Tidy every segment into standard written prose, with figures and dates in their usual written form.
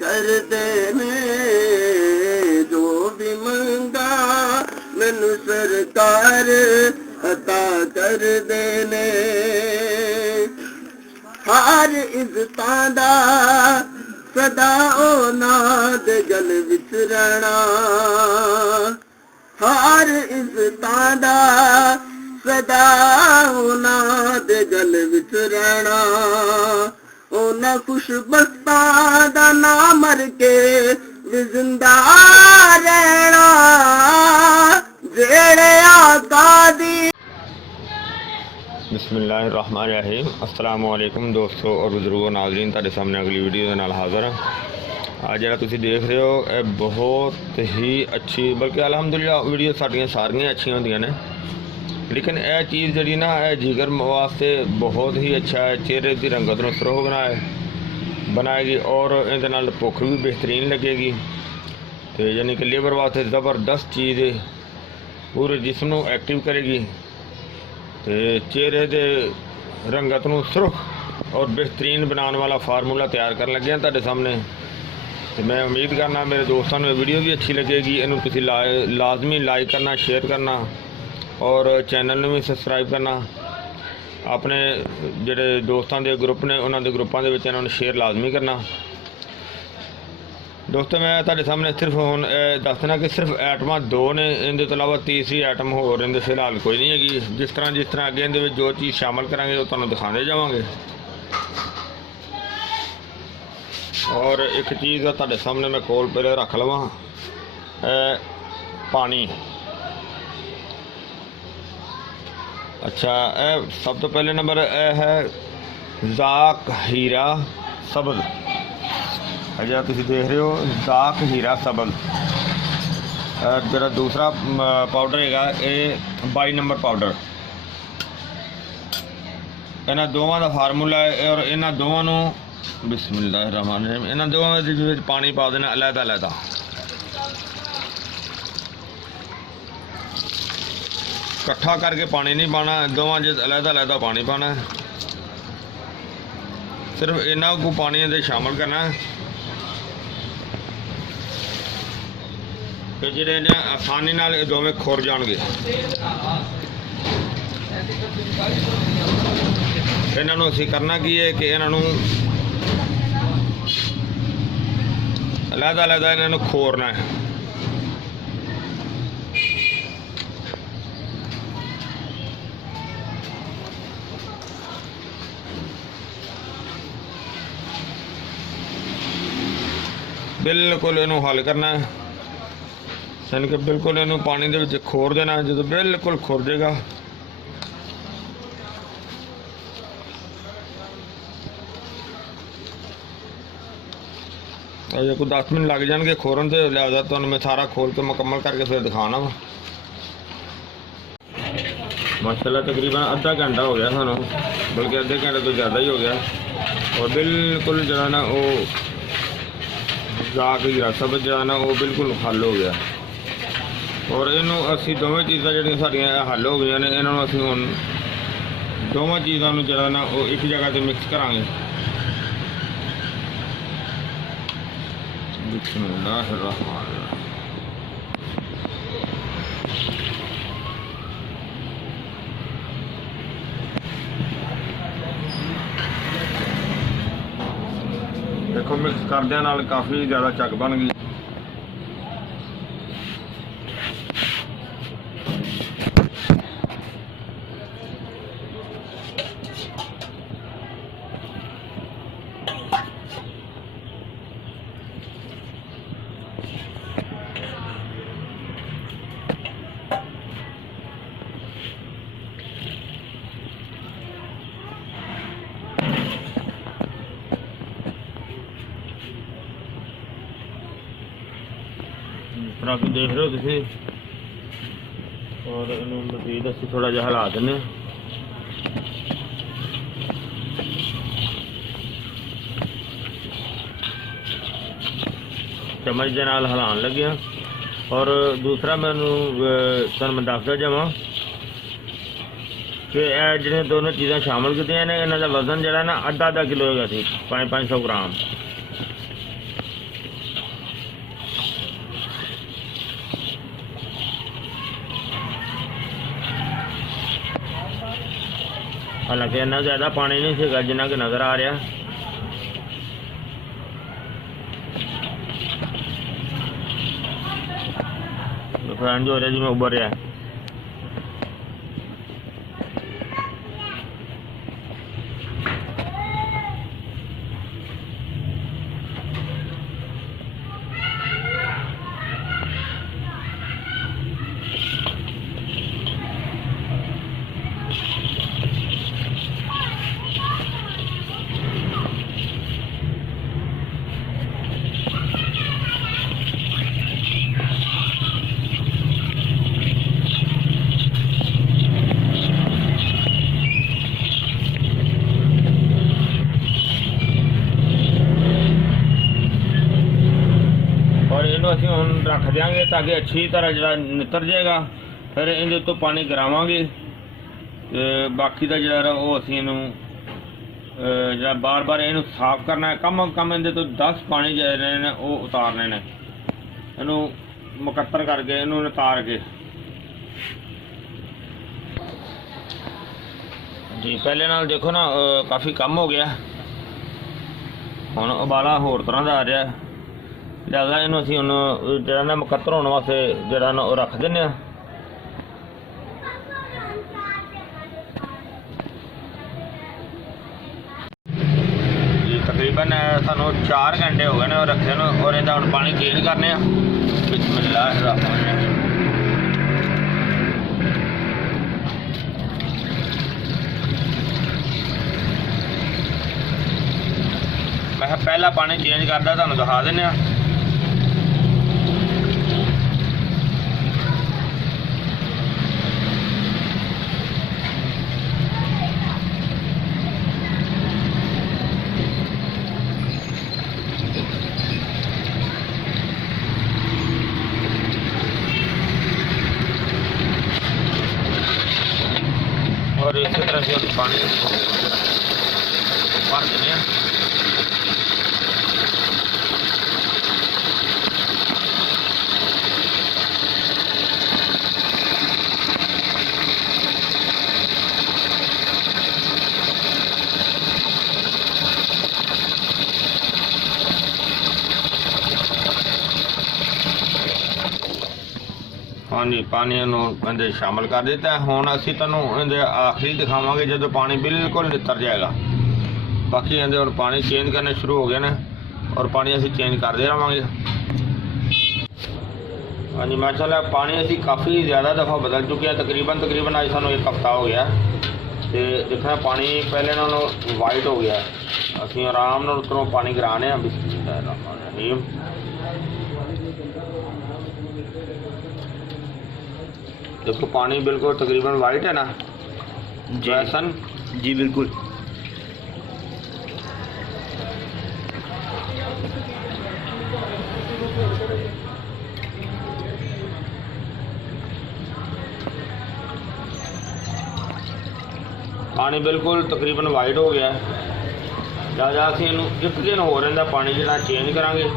कर देने जो भी मंगा मैनू सरकार अता कर देने हर इज्जतां दा सदा ओना दे गल विच रहना हर इज्जतां दा सदा ओना दे गल विच रहना ओना खुशबख्तां दा ना मर के भी जिंदा रहना जेड़े आका दी। बिस्मिल्लाहिर्रहमानिर्रहीम। अस्सलाम वालेकुम दोस्तों और बुजुर्गों नाज़रीन, तुहाडे सामने अगली वीडियो दे नाल हाज़र हां। अज जिहड़ा तुसीं देख रहे हो यह बहुत ही अच्छी बल्कि अलहमदुलिल्लाह वीडियो साडियां सारियां अच्छियां होंदियां ने, लेकिन यह चीज़ जी ना जिगर वास्ते बहुत ही अच्छा है। चेहरे की रंगत में सुरख बनाएगी और इहदे नाल भुख भी बेहतरीन लगेगी। तो यानी कि लीवर वास्ते ज़बरदस्त चीज़ है, पूरे जिस्म को एक्टिव करेगी। तो चेहरे के रंगत में सुरख और बेहतरीन बनाने वाला फार्मूला तैयार कर लगे हैं तुहाडे सामने। तो मैं उम्मीद करना मेरे दोस्तों को वीडियो भी अच्छी लगेगी। इनू तुसीं लाजमी लाइक करना, शेयर करना और चैनल में भी सबसक्राइब करना। अपने जोड़े दोस्तों के ग्रुप ने उन्होंने ग्रुपों के इन्होंने शेयर लाजमी करना। दोस्तों मैं तुहाडे सामने सिर्फ हुण दस देना कि सिर्फ आइटम दो ने, इनके तो अलावा तीसरी आइटम होर इनके फिलहाल कोई नहीं हैगी। जिस तरह अगे इहदे विच जो चीज़ शामिल करांगे वो तुहानूं दिखाते जावांगे। और एक चीज़ तुहाडे सामने मैं कोल पहले रख लवां, पानी। अच्छा, सब तो पहले नंबर है ज़ाक हीरा सबल। जो तुम देख रहे हो ज़ाक हीरा सबल। जो दूसरा पाउडर है ये 22 नंबर पाउडर। इन्होंने दोवों का फार्मूला है और इन्होंने दोवों बिस्मिल्लाहिर्रहमानिर्रहीम इन्होंने दोवों पानी पा देना अलहदा अलहदा। इकट्ठा करके पानी नहीं पाना, दोवां अलहदा अलहदा पानी पाना है। सिर्फ इन्ना को पानी दे शामिल करना है कि जिहड़े ने आसानी नाल दोवें खुर जाणगे। इन्हां नूं असीं करना की है कि इन्हां नूं अलहदा अलहदा इन्हां नूं खोरना है। बिल्कुल इनू हल करना है, यानी कि बिल्कुल इनू पानी दे विच खोर देना। जो बिल्कुल खुर जाएगा अजे कोई 10 मिनट लग जाएंगे खोरन से, लिहाजा तो मैं सारा खोल के मुकम्मल करके फिर दिखाना वा। माशाल्लाह तकरीबन आधा घंटा हो गया सानू, बल्कि आधे घंटे तो ज़्यादा ही हो गया। और बिल्कुल जो ना वो ज़ाक हीरा सबल जो ना वो बिल्कुल हल हो गया। और इनू असी दोवें चीज़ां जिहड़ियां साडियां हल हो गई ने, इन्होंने असीं हुण दोवें चीज़ों को जो ना वो एक जगह पर मिक्स करांगे। बिस्मिल्लाहिर्रहमानिर्रहीम। देखो मिक्स करदे नाल काफ़ी ज़्यादा चक बन गई। तरह की देख रहे हो तुम। और इन्हों मजीद असी थोड़ा जहा हिला दें। चम्मच के नाल हिलान लगे। और दूसरा मैनू मैं दसदा जावां कि जो दोनों चीज़ा शामिल की ने, इन्हों का वजन जरा ना आधा किलो है, 500 ग्राम। हालांकि इन्ना ज़्यादा पानी नहीं सीगा जिन्ना कि नज़र आ रहा। फैन जो हो रहा जिमें उबर रहा है। ਅਸੀਂ ਹੁਣ ਰੱਖ ਦਿਆਂਗੇ ਤਾਂ ਕਿ ਅੱਛੀ ਤਰ੍ਹਾਂ ਜਿਹੜਾ ਨਿਤਰ ਜਾਏਗਾ। ਫਿਰ ਇਹਦੇ ਉੱਤੋਂ ਪਾਣੀ ਗਿਰਾਵਾਂਗੇ ਤੇ ਬਾਕੀ ਦਾ ਜਿਹੜਾ ਉਹ ਅਸੀਂ ਇਹਨੂੰ ਜਿਹੜਾ ਬਾਰ-ਬਾਰ ਇਹਨੂੰ ਸਾਫ਼ ਕਰਨਾ ਹੈ। ਕਮ ਇਹਦੇ ਤੋਂ 10 ਪਾਣੀ ਜਿਹੜੇ ਨੇ ਉਹ ਉਤਾਰਨੇ ਨੇ। ਇਹਨੂੰ ਮੁਕੱਤਰ ਕਰਕੇ ਇਹਨੂੰ ਨਿਤਾਰ ਕੇ ਜੀ ਪਹਿਲੇ ਨਾਲ ਦੇਖੋ ਨਾ ਕਾਫੀ ਕਮ ਹੋ ਗਿਆ। ਹੁਣ ਉਬਾਲਾ ਹੋਰ ਤਰ੍ਹਾਂ ਦਾ ਆ ਰਿਹਾ। ज़्यादा इन असी हूँ जरा ना मुकत्तर होने वास्ते जरा ना रख दें। तकरीबन सानू 4 घंटे हो गए ने रखे न और इहदा हुण पानी चेंज करने। बिस्मिल्लाहिर्रहमानिर्रहीम। मैं पहला पानी चेंज करदा तुहानू दिखा दिंदे आ। और इसी तरह से पानी भर देने। हाँ जी पानी इहदे शामिल कर दिता। हुण असीं तुहानूं इहदे आखिरी दिखावांगे जदों पानी बिल्कुल नितर जाएगा। बाकी इहदे हुण पानी चेंज करने शुरू हो गए हैं और पानी असीं चेंज करते रहेंगे। हाँ जी माशाअल्लाह पानी असीं काफ़ी ज़्यादा दफ़ा बदल चुके हैं। तकरीबन अज सानूं 1 हफ्ता हो गया तो देखना पानी पहले नालों वाइट हो गया। असीं आराम नाल उत्तरों पानी गिराने। बिस्मिल्लाहिर्रहमानिर्रहीम। देखो पानी बिल्कुल तकरीबन वाइट है ना जैसन जी बिल्कुल। पानी बिल्कुल तकरीबन वाइट हो गया। ज़्यादा असीं इहनूं 1 दिन हो रहा पानी जिहड़ा चेंज करांगे।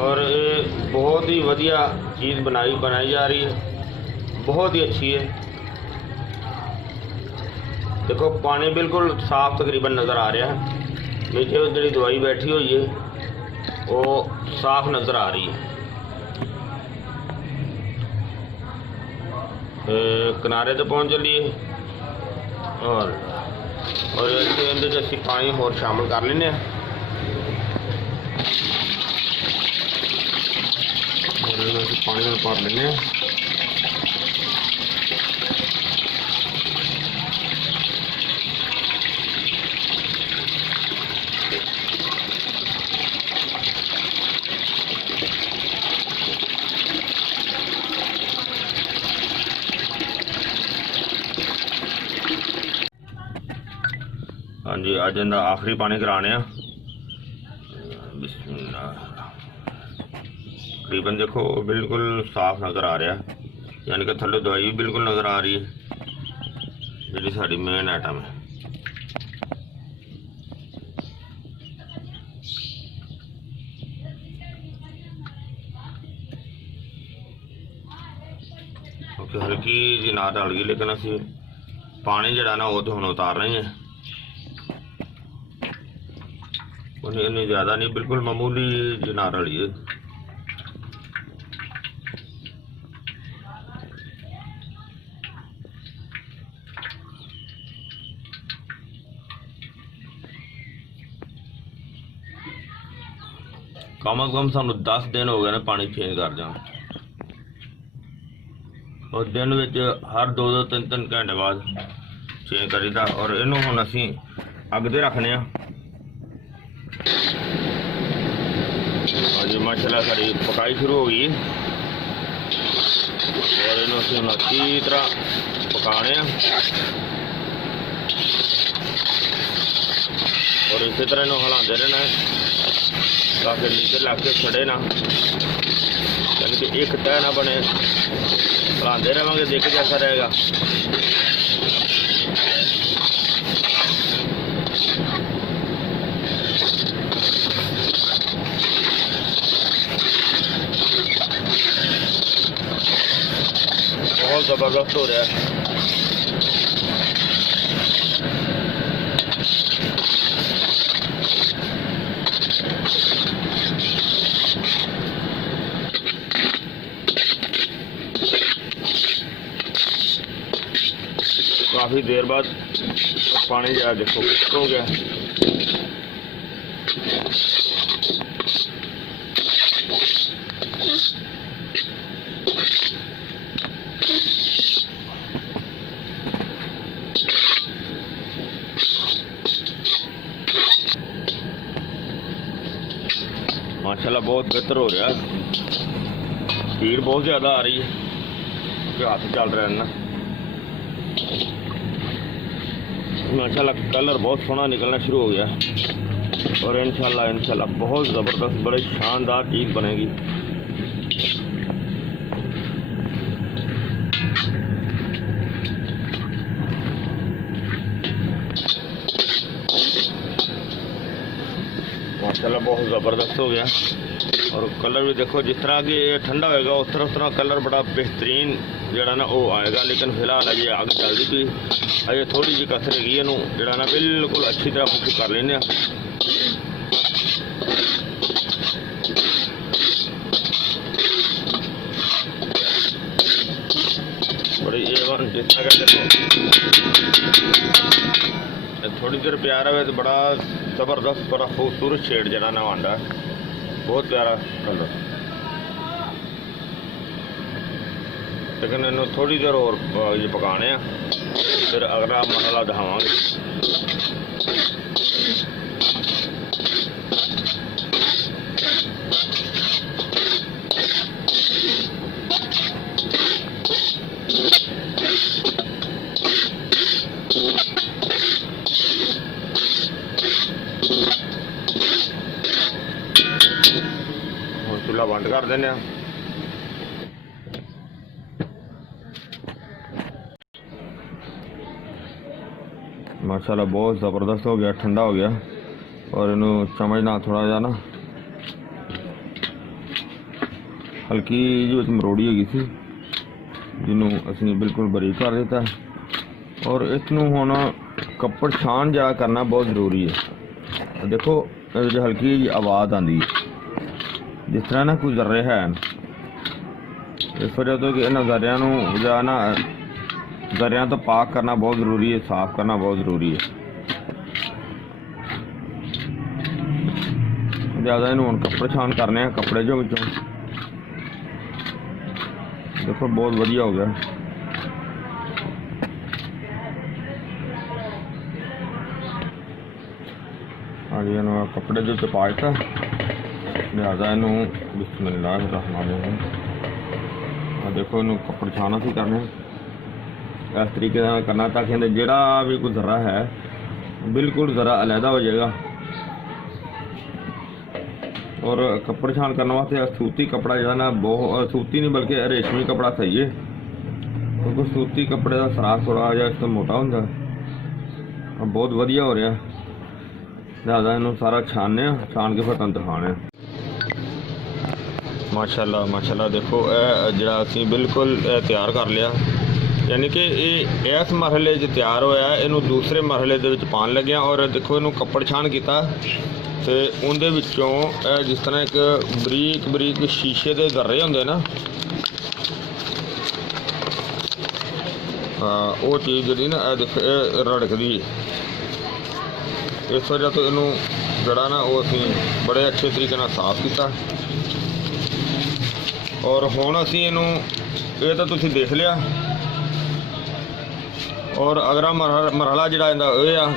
और ये बहुत ही वधिया चीज़ बनाई जा रही है, बहुत ही अच्छी है। देखो पानी बिल्कुल साफ तकरीबन नज़र आ रहा है। नीचे जी दवाई बैठी हुई है वो साफ नज़र आ रही है। किनारे तो पहुँच चलिए और इहदे असीं पानी होर शामिल कर लें। पानी में भर लें। हाँ जी अज इहदा आखिरी पानी कराने। तकरीबन देखो बिल्कुल साफ नज़र आ रहा है, यानी कि थल्ले दवाई भी बिल्कुल नज़र आ रही है जी साड़ी मेन आइटम है। क्योंकि हल्की जी नार डल गई, लेकिन असी पानी जड़ा ना वो तो हुण उतारना ही है। इन्नी ज़्यादा नहीं, बिल्कुल मामूली जी नार डली है। कम अज कम सानू 10 दिन हो गए ने पानी चेंज कर जा, और दिन में हर 2-3 घंटे बाद चेंज करीदा। और इनू हुण असी अग ते रखने जी। माशाल्लाह सारी पकाई शुरू हो गई और इनू असी हुण अच्छी तरह पकाने और इसी तरह इनू हिलाते रहना ताकि नीचे लग के सड़े ना, यानी कि एक तह ना बने। हिलाते रहेंगे, देख जैसा रहेगा। बहुत ज़बरदस्त हो रहा है। काफ़ी देर बाद पानी जो देखो हो गया। माशाल्लाह बहुत बेहतर हो रहा है। भीड़ बहुत ज़्यादा आ रही है क्योंकि हाथ चल रहे हैं ना। माशाल्लाह कलर बहुत सोहना निकलना शुरू हो गया और इंशाल्लाह बहुत ज़बरदस्त बड़ी शानदार चीज़ बनेगी। माशाल्लाह बहुत ज़बरदस्त हो गया और कलर भी देखो, जिस तरह कि ठंडा होएगा उस तरह कलर बड़ा बेहतरीन जड़ा ना वो आएगा। लेकिन फिलहाल अजे आग चलती पई, अजे थोड़ी जी कसर हैगी इनू जड़ा ना बिल्कुल अच्छी तरह कुछ कर लेने। बड़ी A1 जिस तरह का देखो थोड़ी देर प्यार है तो बड़ा ज़बरदस्त बड़ा खूबसूरत शेड जड़ा ना आंदा, बहुत प्यारा कलर। लेकिन इन्हों थोड़ी देर और ये पकाने फिर अगला मसाला दिखावांगे। चूल्हा बंद कर देने। माशाल्लाह बहुत ज़बरदस्त हो गया, ठंडा हो गया और इनू समझना थोड़ा जा ना हल्की जी मरोड़ी हो गई थी जिन्हों असी बिल्कुल बरीक कर दिता और इसनू हुण कपड़ छान जा करना बहुत ज़रूरी है। देखो जो हल्की जी आवाज़ आती है जिस तरह ना कोई जर्रे है, इस वजह तो कि इन जरिया जा ना जरिया तो पाक करना बहुत ज़रूरी है, साफ़ करना बहुत ज़रूरी है। ज़्यादा इन्हों हुण कपड़े छान करने हैं कपड़े जो विचों। देखो बहुत बढ़िया हो गया। हाँ जी, इन्होंने कपड़े जो पा दिता, लिहाजा इनू बिस्मिल्लाहिर्रहमानिर्रहीम। देखो इनू कपड़े छाना सी करने इस तरीके से करना ताकि अंदर जड़ा भी कोई ज़रा है बिल्कुल ज़रा अलहदा हो जाएगा। और कपड़े छान करने वास्ते सूती कपड़ा जो है ना, बहुत सूती नहीं बल्कि रेशमी कपड़ा सही है, क्योंकि सूती कपड़े का सराख थोड़ा जहा इस तो मोटा होंगे। बहुत वधिया हो रहा, लिहाजा इनू सारा छाने छान के फिर तुहानूं दिखाने। माशाल्लाह माशाल्लाह। देखो जरा असी बिल्कुल तैयार कर लिया, यानी कि ये इस मरहले तैयार होया, इनू दूसरे मरहले दे विच पान लगे। और देखो इनू कपड़ छान किया तो उनदे विचों जिस तरह एक बरीक बरीक शीशे के दर्रे होंदे ना, हाँ वो चीज़ जी ना देखो रड़कदी। इस वजह तो इनू जड़ा ना वो असी बड़े अच्छे तरीके नाल साफ किया। और हुण असी इनू ये तो तुसीं देख लिया। और अगला मरहला जिहड़ा इहदा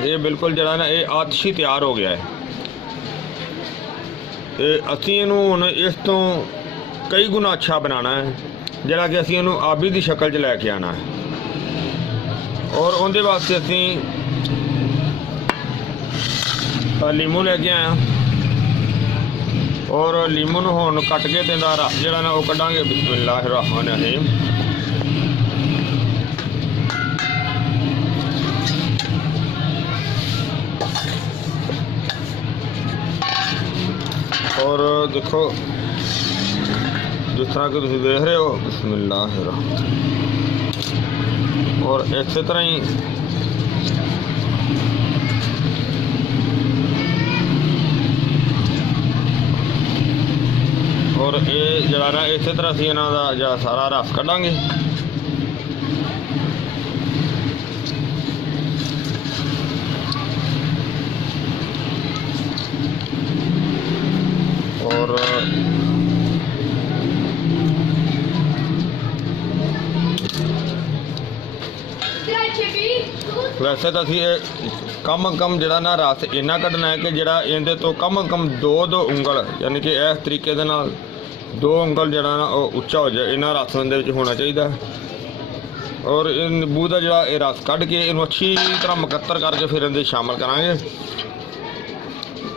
ये बिल्कुल जिहड़ा ना ये आतशी तैयार हो गया है। तो असी इनू हुण इस तो कई गुना अच्छा बनाना है, जिहड़ा कि असी इनू आबी की शक्ल च लैके आना है। और उनके वास्ते असी लीमू लैके आया, और लीमू नूं हुण कट के ते इहदा रस जिहड़ा ना वो कढांगे। बिस्मिल्लाहिर्रहमानिर्रहीम। और देखो जिस तरह कि तुम देख रहे हो, बिस्मिल्लाहिर्रहमानिर्रहीम। और इस तरह ही और ये जरा ना इस तरह से इन्हों का जरा सारा रस कढ़ांगे। और वैसे तो असी कम कम जरा ना रस इन्ना कढ़ना है कि जरा इहदे तो कम दो उंगल, यानी कि इस तरीके दे नाल 2 उंगल जरा ना उच्चा हो जाए, इन्ना रस इहदे विच होना चाहिए। और नींबू का जरा ये रस कढ़ के इनू अच्छी तरह मुकत्तर करके फिर इहदे शामिल करांगे।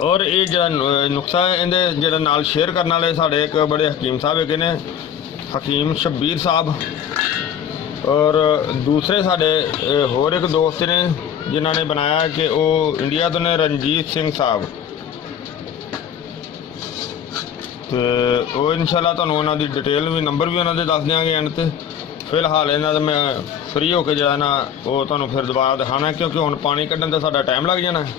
और ये जरा नुस्खा है इहदे जरा नाल शेयर करने वाले साढ़े एक बड़े हकीम साहब है ने, हकीम शब्बीर साहब। और दूसरे साढ़े होर एक दोस्त ने जिन्होंने बनाया कि वो इंडिया तो ने रणजीत सिंह साहब। तो वो इंशाल्लाह तुहानूं उन्हां दी डिटेल भी नंबर भी उन्होंने दस देंगे एंड ते। फिलहाल इन्हां दा मैं फ्री होकर जो है ना वो तुहानूं फिर दोबारा दिखाना, क्योंकि हुण पानी कड्ढण दा साडा टाइम लग जाना है।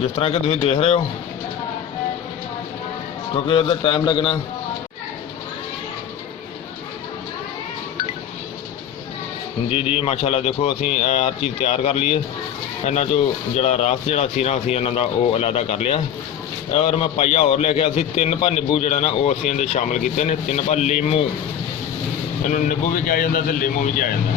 जिस तरह कि तुसीं देख रहे हो, क्योंकि इहदा टाइम लगना। जी माशाल्लाह। देखो असी हर चीज़ तैयार कर लीए। इन्हों चो जरा रस जरा सी ना असी इन्हों का वो अलहदा कर लिया। और मैं पाइया और लेके असी 3 भा नींबू जरा ना वो असी इहदे शामिल किए हैं, 3 भा लीमू। इन्हू नींबू भी किया जाता तो लीमू भी किया जाता।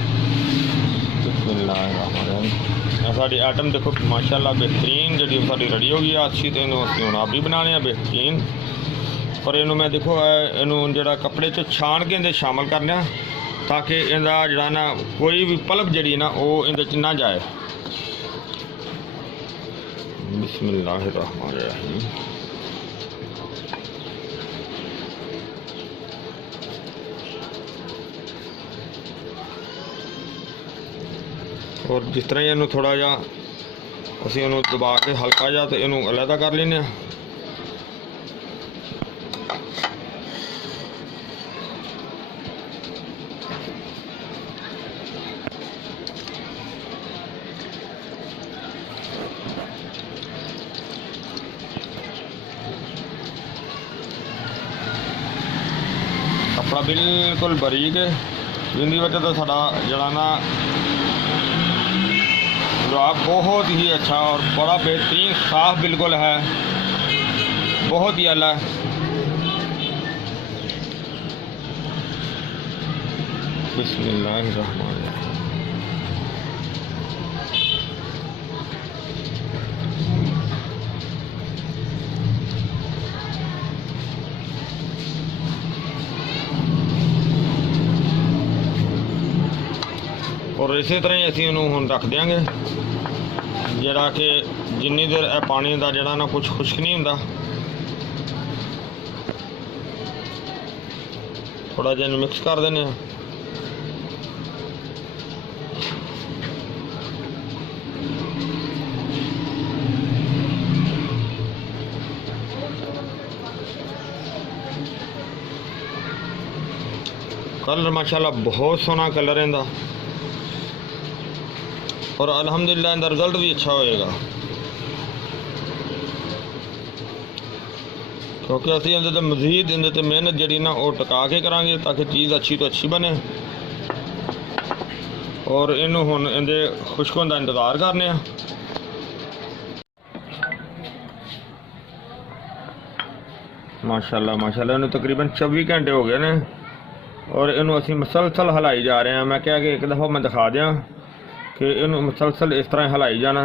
साड़ी आइटम देखो माशाल्लाह बेहतरीन जी साड़ी रेडी हो गई अच्छी। तो इन्हू असी हुण आप भी बनाने बेहतरीन। पर इनू मैं देखो इनू जरा कपड़े चो छान के इहदे शामिल करना, ताकि इहदा जरा ना कोई भी पलप जड़ी ना वो इहदे च ना जाए। बिस्मिल्लाहिर्रहमानिर्रहीम। और जिस तरह इनू थोड़ा जा असी इनू दबा के हल्का जा तो इनू अलहदा कर लेने। कपड़ा बिल्कुल बारीक है, जिंदी वजह तो साड़ा जड़ा ना आप बहुत ही अच्छा और बड़ा बेहतरीन साफ बिल्कुल है, बहुत ही अला। बिस्मिल्लाहिर्रहमानिर्रहीम। और इसी तरह ही असी इन्हू हुण रख देंगे, जरा कि जिन्नी देर पानी का जरा ना कुछ खुश्क नहीं होंदा। थोड़ा जिहा मिक्स कर देने। कलर माशाल्लाह बहुत सोहना कलर है इनका और अल्हम्दुलिल्लाह इनका रिजल्ट भी अच्छा होएगा क्योंकि असीं इहदे ते मजीद इहदे ते मेहनत जिहड़ी ना वो टिका के करांगे ताकि चीज़ अच्छी तो अच्छी बने और इनू हुण इहदे खुश्क होने का इंतज़ार करने आ। माशाल्लाह माशाल्लाह इन्हूं तकरीबन 24 घंटे हो गए ने और इन्हूं असीं मसलसल हिलाई जा रहे हैं। मैं क्या कि एक दफ़ा मैं दिखा दियाँ कि इन्हूं मसलसल इस तरह हिलाई जाना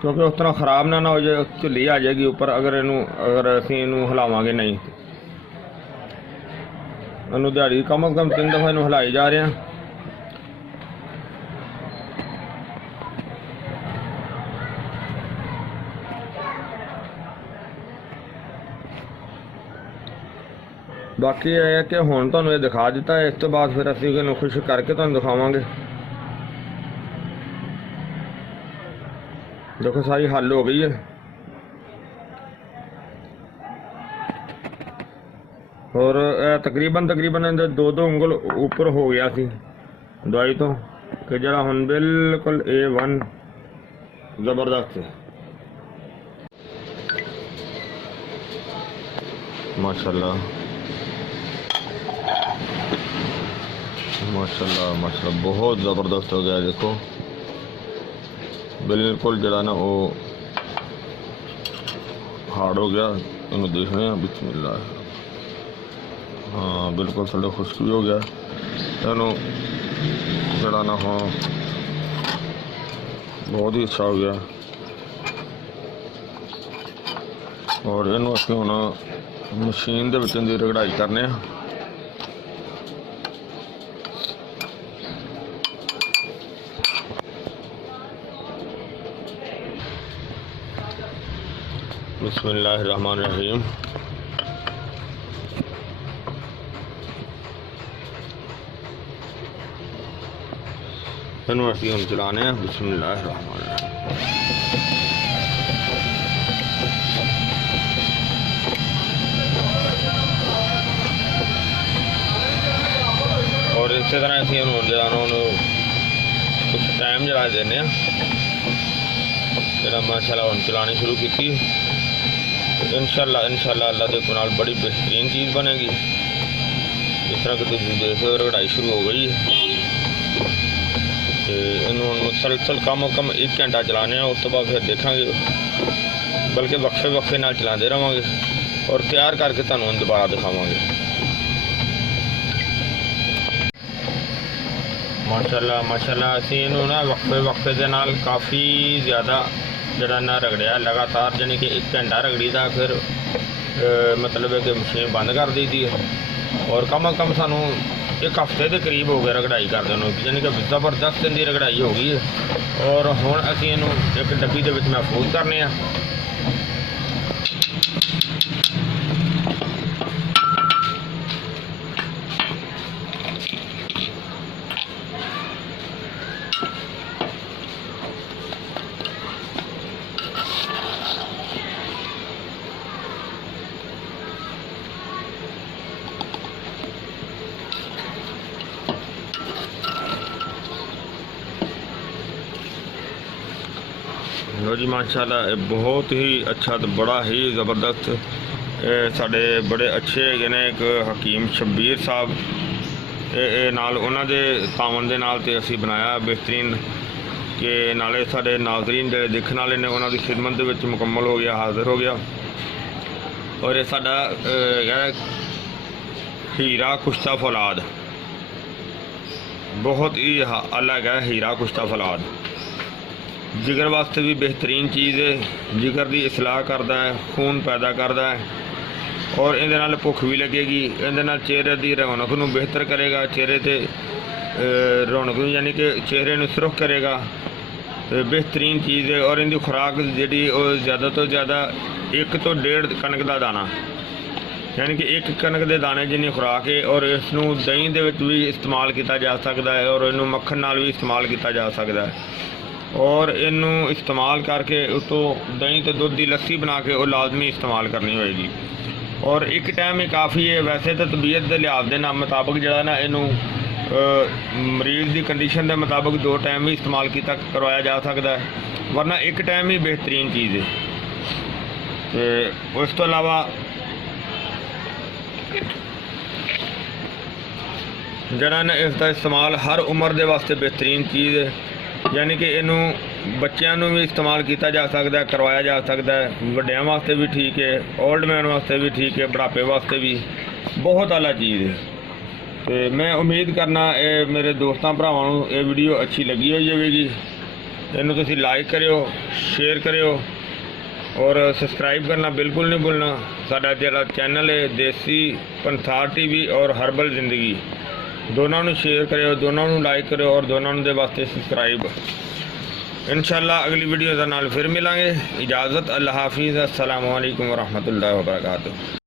क्योंकि उस तरह ख़राब ना हो जाए, झुल्ली आ जाएगी ऊपर अगर असीं इन्हूं हिलावांगे नहीं। इन्हूं दिहाड़ी कम अज़ कम 3 दफ़ा इन्हूं हिलाई जा रहे हैं। बाकी यह है कि हुण तुहानूं ये दिखा दिता है, इस तो बाद फिर असीं इहनूं खुश्क करके तुहानूं दिखावांगे। देखो सारी हल हो गई है और तकरीबन इहदे 2 उंगल ऊपर हो गया सी दवाई तो कि जरा हुण बिल्कुल A1 ज़बरदस्त है। माशाल्लाह माशाल्लाह माशाल्लाह बहुत ज़बरदस्त हो गया। देखो बिल्कुल जरा ना वो हार्ड हो गया। इन्हों देखने हैं बिस्मिल्लाह। हाँ बिल्कुल थोड़ा खुश्क भी हो गया। इन्हों जरा ना हाँ बहुत ही अच्छा हो गया और इन्हों असीं हुण मशीन दे विच इहदी रगड़ाई करने आ। बिस्मिल्लाहिर्रहमानिर्रहीम। इन्हूं असीं हुण चलाने हैं। बिस्मिल्लाहिर्रहमानिर्रहीम। और इस तरह असीं हुण जरा कुछ टाइम जरा देने जरा माशाल्लाह हुण चलानी शुरू की। इंशाअल्लाह अल्लाह के नाल बड़ी बेहतरीन चीज़ बनेगी। जिस तरह कि तुम देख रहे हो रगड़ाई शुरू हो गई है तो इन्हों मुसलसल कम अज कम 1 घंटा चलाने उस तो बाद फिर देखेंगे, बल्कि वक्फे नाल चलाते रहेंगे और तैयार करके तुहानूं दोबारा दिखावांगे। माशाल्लाह माशाल्लाह असीं इन्हूं ना वक्फे दे नाल काफ़ी ज़्यादा जरा ना रगड़िया लगातार, यानी कि 1 घंटा रगड़ी था फिर मतलब है कि मशीन बंद कर दी थी और कम अज कम सानू 1 हफ्ते के करीब हो गया रगड़ाई करते हैं, यानी कि ज़बरदस्त इनकी रगड़ाई हो गई है। और हुण असीं इहनूं एक डब्बी दे विच महफूज करने आ। लो जी माशाल्लाह बहुत ही अच्छा तो बड़ा ही ज़बरदस्त साढ़े बड़े अच्छे है ने एक हकीम शब्बीर साहब नाल उन्हां दे तावन दे नाल ते असीं बनाया बेहतरीन के नाले साढ़े नाजरीन जो देखने वाले ने उन्हां दी खिदमत दे विच मुकम्मल हो गया, हाजिर हो गया। और ये साडा हीरा कुश्ता फौलाद बहुत ही अलग है। हीरा कुश्ता फौलाद जिगर वास्ते भी बेहतरीन चीज़ है, जिगर की इसलाह करता है, खून पैदा करता है और इहदे नाल भुख भी लगेगी। इहदे नाल चेहरे की रौनक नूं बेहतर करेगा, चेहरे ते रौनक नूं यानी कि चेहरे नूं सुरख करेगा। बेहतरीन चीज़ है और इनकी खुराक जी ज़्यादा तो ज़्यादा 1 तो 1.5 कणक का दाना यानी कि 1 कणक के दाने जिन्नी खुराक है। और इसनूं दही दे विच भी इस्तेमाल किया जा सकता है और इनू मक्खन नाल भी इस्तेमाल किया जा सकता है। और इनू इस्तेमाल करके उतो दही तो दुध की लस्सी बना के वो लाजमी इस्तेमाल करनी होएगी। और एक टाइम ही काफ़ी है। वैसे तो तबीयत के लिहाज के नाम मुताबिक जड़ा ना इनू मरीज़ की कंडीशन के मुताबिक 2 टाइम भी इस्तेमाल किया करवाया जा सकता है, वरना एक टाइम ही बेहतरीन चीज़ है। तो उस तो अलावा जड़ा ना इसका इस्तेमाल हर उम्र के वास्ते बेहतरीन चीज़ है, यानी कि इनू बच्चों भी इस्तेमाल किया जा सकता है, करवाया जा सकता है, वड्डियां वास्ते भी ठीक है, ओल्ड मैन वास्ते भी ठीक है, बुढ़ापे वास्ते भी बहुत आला चीज़ है। तो मैं उम्मीद करना ये मेरे दोस्तों भरावां नूं ये वीडियो अच्छी लगी हुई होगी। इनू तुसीं लाइक करियो, शेयर करियो और सबसक्राइब करना बिल्कुल नहीं भूलना। साडा जिहड़ा चैनल है देसी पंथार टीवी और हर्बल जिंदगी, दोनों नूं शेयर करियो, दोनों नूं लाइक करियो और दोनों दे वास्ते सबसक्राइब। इंशाअल्लाह अगली वीडियो के नाल फिर मिलांगे। इजाज़त, अल्लाह हाफिज़, अस्सलामु अलैकुम वरहमतुल्लाहि वबरकातुहू।